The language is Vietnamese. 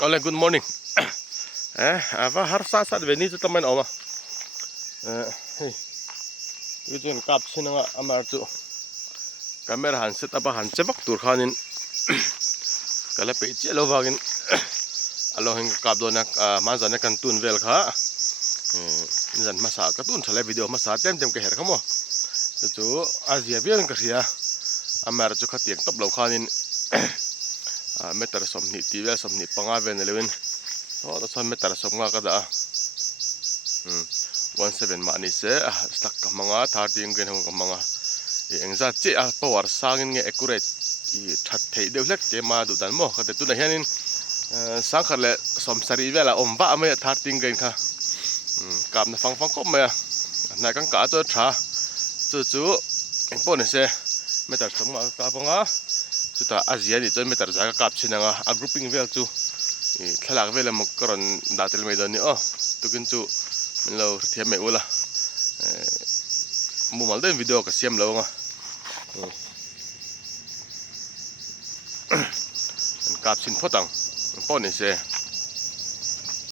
Ole, good morning. Ava har sa veni tu tamen oma. Hey, yun kap sinanga amar tu. Kamera handset apa handset bak tur khanin. Kala pe che lo wagin. Alo hing kap do na manzana kan tun vel kha. Zan masa ka tun thale video masa tem ke her khamo. Tu azia bian ka ria. Amar chu khatiek top lo khanin. Meter som ni tivel som ni panga ven lewin. Oh, that's one meter som nga kada. 17 ma ni se stak ka mga 30 gen hong ka mga engza che power sangin nge accurate I that thei deu hlek ke ma du dan mo ka te tu na hianin sang kharle som sari vela om ba me 30 gen kha kap na fang ko me na kang ka to tha chu po ne se meter som nga ka panga chu ta azia ni chon meter ja ka kap chinanga a grouping vel chu thalak vela mo karon datel me don ni tukin chu lo thiam me ula mu mal den video ka siam lo nga kap sin photang po ni se